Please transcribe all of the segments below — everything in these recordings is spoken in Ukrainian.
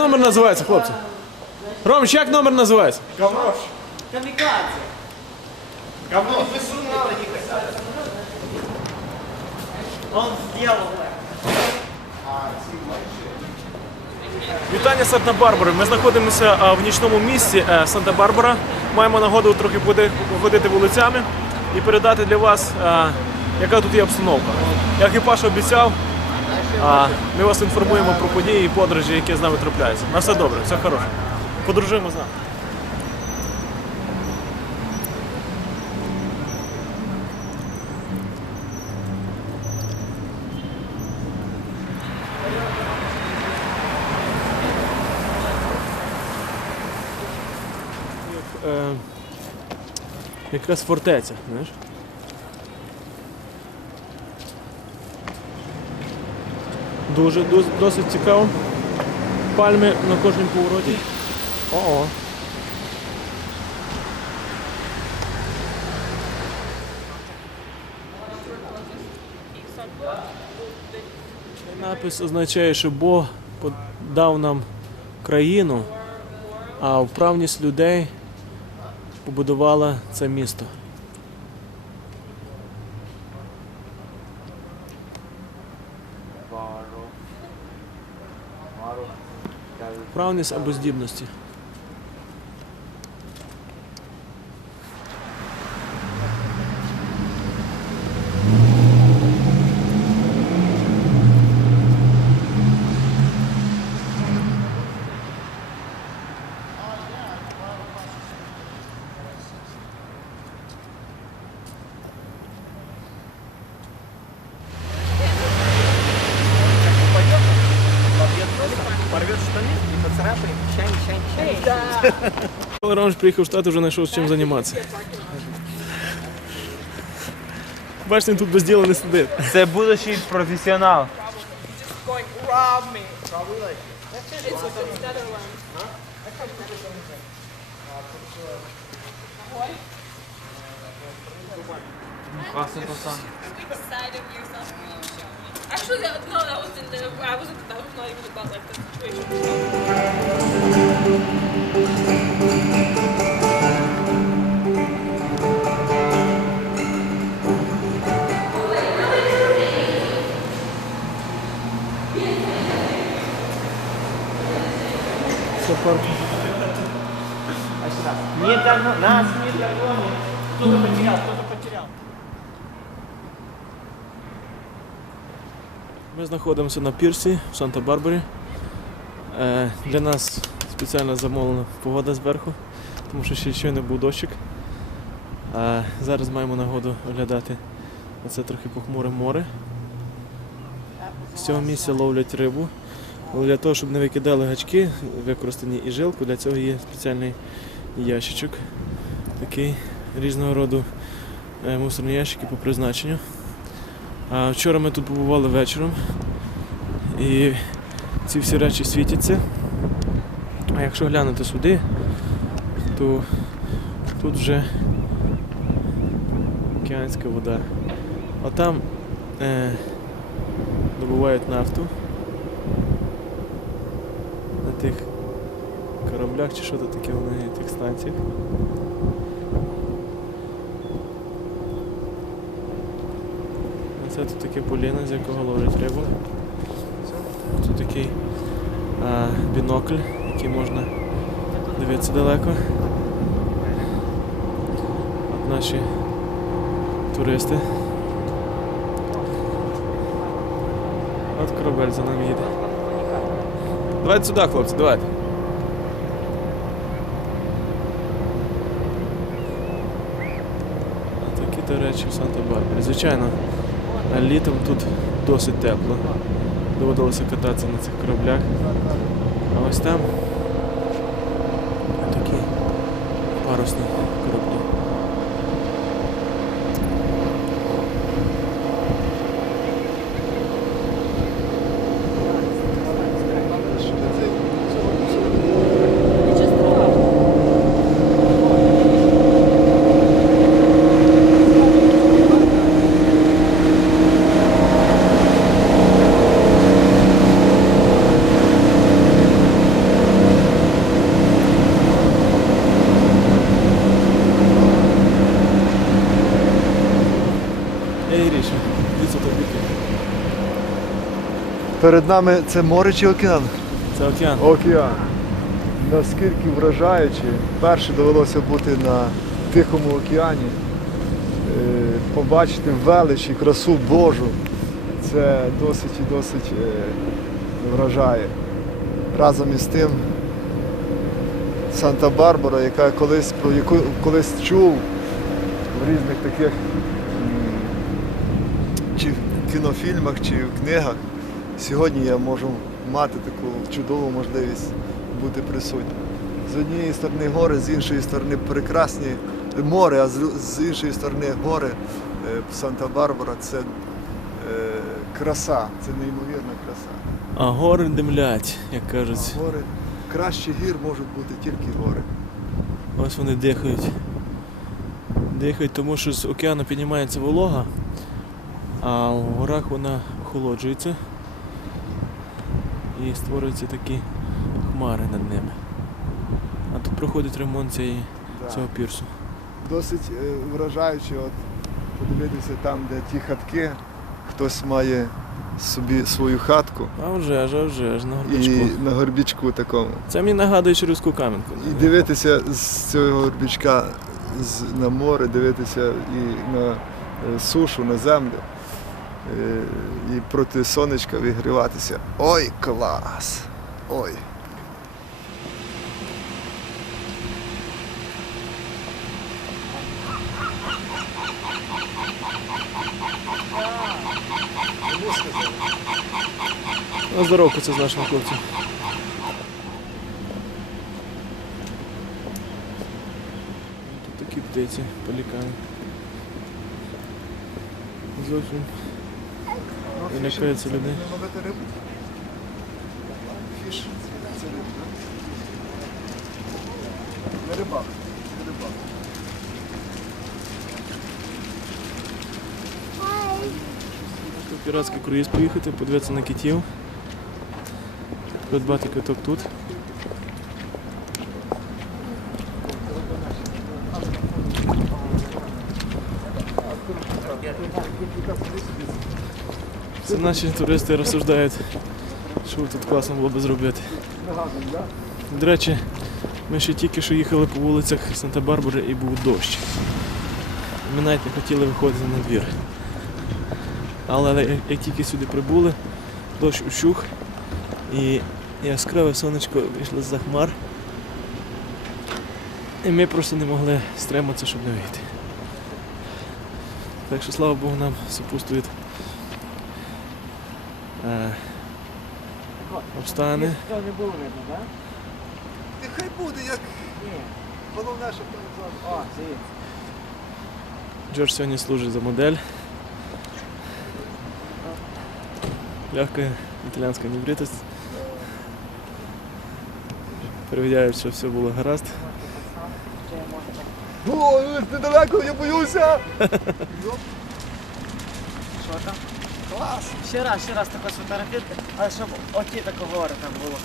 Як номер називається, хлопці? Ромич, як номер називається? Говно. Камікадзе. Говно. Он сделал. Вітання Санта-Барбари. Ми знаходимося а, в нічному місті е, Санта-Барбара. Маємо нагоду трохи поди- походити вулицями і передати для вас, е, яка тут є обстановка. Як і Паша обіцяв, ми вас інформуємо про події і подорожі, які з нами трапляються. На все добре, все хороше. Подорожуємо з нами. Е, якраз фортеця, знаєш? Дуже, дос- досить цікаво. Пальми на кожному повороті. О-о. Напис означає, що Бог дав нам країну, а вправність людей побудувала це місто. Вправність або здібності. поцарапает. Чай, чай, чай. Коли Ромж приїхав в Штати, вже знайшов з чим займатися. Бачите, він тут без діла не сидить. Це будущий професіонал. Going rob Actually, that, no, that wasn't. The, I wasn't. That was not even about like the situation. Jeszcze raz, nie darmo, Ми знаходимося на пірсі в Санта-Барбарі. Е, для нас спеціально замовлена погода зверху, тому що ще щойно був дощик. Зараз маємо нагоду оглядати це трохи похмуре море. З цього місця ловлять рибу. Але для того, щоб не викидали гачки, використані і жилку, для цього є спеціальний ящичок. Такий різного роду е, мусорні ящики по призначенню. Вчора ми тут побували вечором і ці всі речі світяться. А якщо глянути сюди, то тут вже океанська вода. А там е, добувають нафту на тих кораблях чи що то таке вони на тих станціях. Це тут таке поліно, з якого ловлять рибу. Тут такий а, бінокль, який можна дивитися далеко. От наші туристи. От корабель за нами їде. Давайте сюди, хлопці, давайте. Такі то речі в Санта-Барбарі. Звичайно, а літом тут досить тепло. Доводилося кататися на цих кораблях. А ось там такі парусні кораблі. Перед нами це море чи океан? Це океан. Океан. Наскільки вражаюче. Перше довелося бути на Тихому океані, е, побачити велич і красу Божу. Це досить і досить е, вражає. Разом із тим Санта-Барбара, яка колись про яку колись чув в різних таких чи в кінофільмах, чи в книгах. Сьогодні я можу мати таку чудову можливість бути присутнім. З однієї сторони гори, з іншої сторони прекрасні море, а з, іншої сторони гори е, Санта-Барбара це е, краса, це неймовірна краса. А гори димлять, як кажуть. А гори краще гір можуть бути тільки гори. Ось вони дихають. Дихають, тому що з океану піднімається волога, а в горах вона охолоджується і створюються такі хмари над ними. А тут проходить ремонт цієї, Да. цього пірсу. Досить е, вражаюче от, подивитися там, де ті хатки, хтось має собі свою хатку А вже ж, а вже ж, на горбочку. і на горбічку такому. Це мені нагадує Чорівську кам'янку. І дивитися з цього горбічка на море, дивитися і на е, сушу, на землю. Е, І проти сонечка вигріватися. Ой, клас! Ой! На здоровку це з нашим хлопцем. Тут такі птиці, полікани. Зовсім не лякаються людей. Риба. Піратський круїз поїхати, подивитися на китів. Придбати квиток тут. Це наші туристи розсуждають, що тут класно було би зробити. До речі, ми ще тільки що їхали по вулицях Санта-Барбари і був дощ. Ми навіть не хотіли виходити на двір. Але як- тільки сюди прибули, дощ ущух і яскраве сонечко вийшло з-за хмар. І ми просто не могли стриматися, щоб не вийти. Так що, слава Богу, нам супутствують е, обстани. Цього не було видно, так? Нехай буде, як Ні. головне, щоб там ззаду. О, дивіться. Джордж сьогодні служить за модель. Легка італійська небритость. Перевіряють, що все було гаразд. О, ну, недалеко, я боюся! Що там? Клас! Ще раз, ще раз таке сфотографірка, але щоб оті таке гори там було.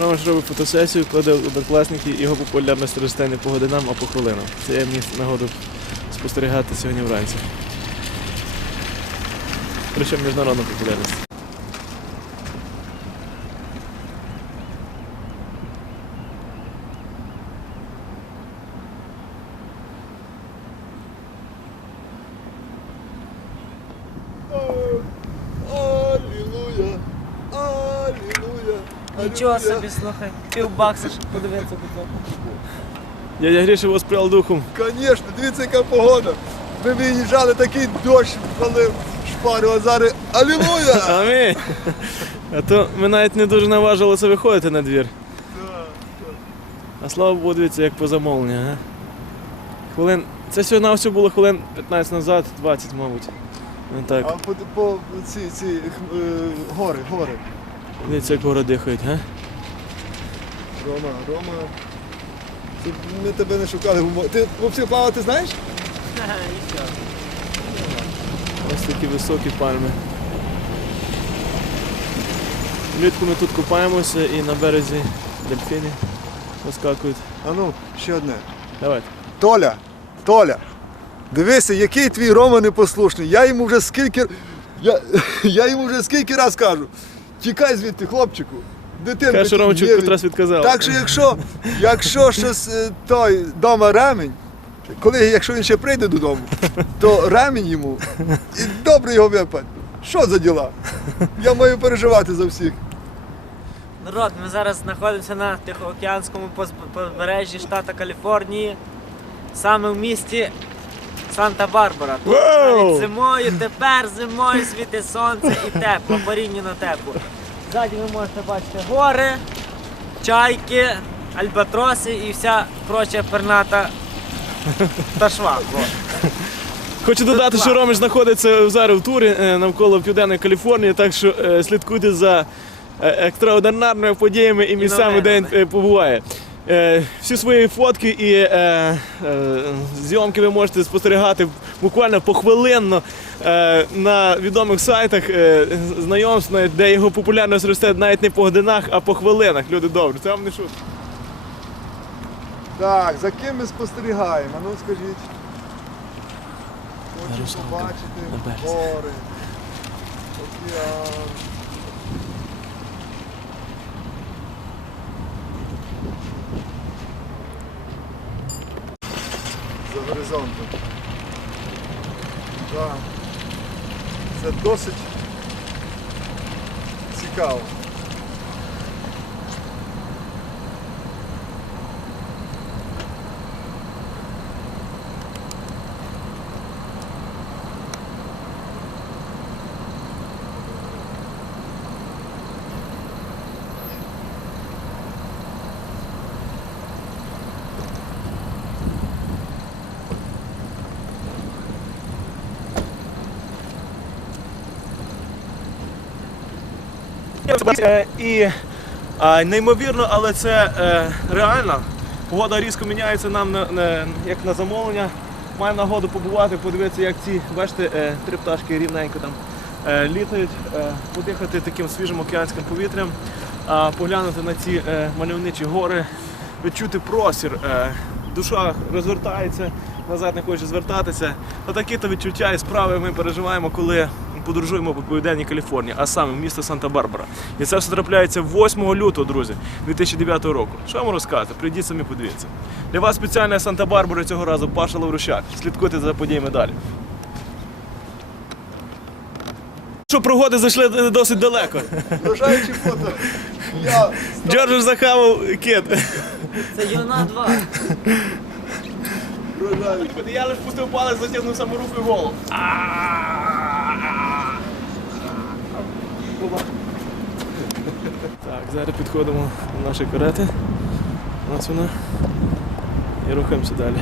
Рома ж робить фотосесію, кладе однокласники, його популярність росте не по годинам, а по хвилинам. Це я міг нагоду спостерігати сьогодні вранці. Причому міжнародна популярність. Нічого собі, слухай. Півбакса, щоб подивитися тут. Дядя Гріша вас приял духом. Звісно, дивіться, яка погода. Ми виїжджали, такий дощ валив шпарю, а зараз Аллилуйя! Амінь. А то ми навіть не дуже наважилися виходити на двір. А слава Богу, дивіться, як по замовленню, ага. Хвилин. Це всього на все було хвилин 15 назад, 20, мабуть. Ну А так. по, по ці, ці е, гори, гори. Дивіться, як гори дихають, га? Рома, Рома. Це Ми тебе не шукали. в мо- Ти взагалі плавати знаєш? Ось такі високі пальми. Влітку ми тут купаємося і на березі дельфіни вискакують. А ну, ще одне. Давайте. Толя! Толя! Дивися, який твій Рома непослушний. Я йому вже скільки. Я, я йому вже скільки раз кажу. Тікай звідти, хлопчику. Дитинка. Каже, Ромчик якраз від- відказав. Так що якщо, якщо щось е, той дома ремень, коли якщо він ще прийде додому, то ремень йому і добре його випадь. Що за діла? Я маю переживати за всіх. Народ, ми зараз знаходимося на Тихоокеанському поз- побережжі штату Каліфорнії, саме в місті Санта-Барбара. Тут навіть зимою, тепер зимою світить сонце і тепло, порівняно тепло. Ззаді ви можете бачити гори, чайки, альбатроси і вся проча перната пташва. Во. Хочу додати, що Ромич знаходиться зараз в турі е, навколо Південної Каліфорнії, так що е, слідкуйте за е, екстраординарними подіями і місцями, де він побуває. Е, Всі свої фотки і е, е, зйомки ви можете спостерігати буквально похвилинно е, на відомих сайтах е, знайомств, де його популярність росте навіть не по годинах, а по хвилинах. Люди добрі, це вам не шутка. Так, за ким ми спостерігаємо? Ну скажіть. Хочу побачити гори, океан. Горизонтом. Да. Це досить цікаво. І неймовірно, але це е, реально. Погода різко міняється нам на, на, як на замовлення. Маємо нагоду побувати, подивитися, як ці, бачите, е, три пташки рівненько там е, літають, е, подихати таким свіжим океанським повітрям, поглянути на ці е, мальовничі гори, відчути простір. Е, душа розвертається, назад не хоче звертатися. Отакі то відчуття і справи ми переживаємо, коли подорожуємо по південній Каліфорнії, а саме в місто Санта-Барбара. І це все трапляється 8 лютого, друзі, 2009 року. Що вам розказати? Прийдіть самі подивіться. Для вас спеціальна Санта-Барбара цього разу Паша Лаврущак. Слідкуйте за подіями далі. Що пригоди зайшли досить далеко. Вражаючи фото. Я Джордж захавав кит. Це Йона 2. вражаю. Я лише пустив палець, затягнув саму руку і голову. Так, зараз підходимо до нашої карети. У нас вона. І рухаємося далі.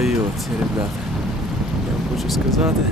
Ну ребята. Я вам хочу сказати.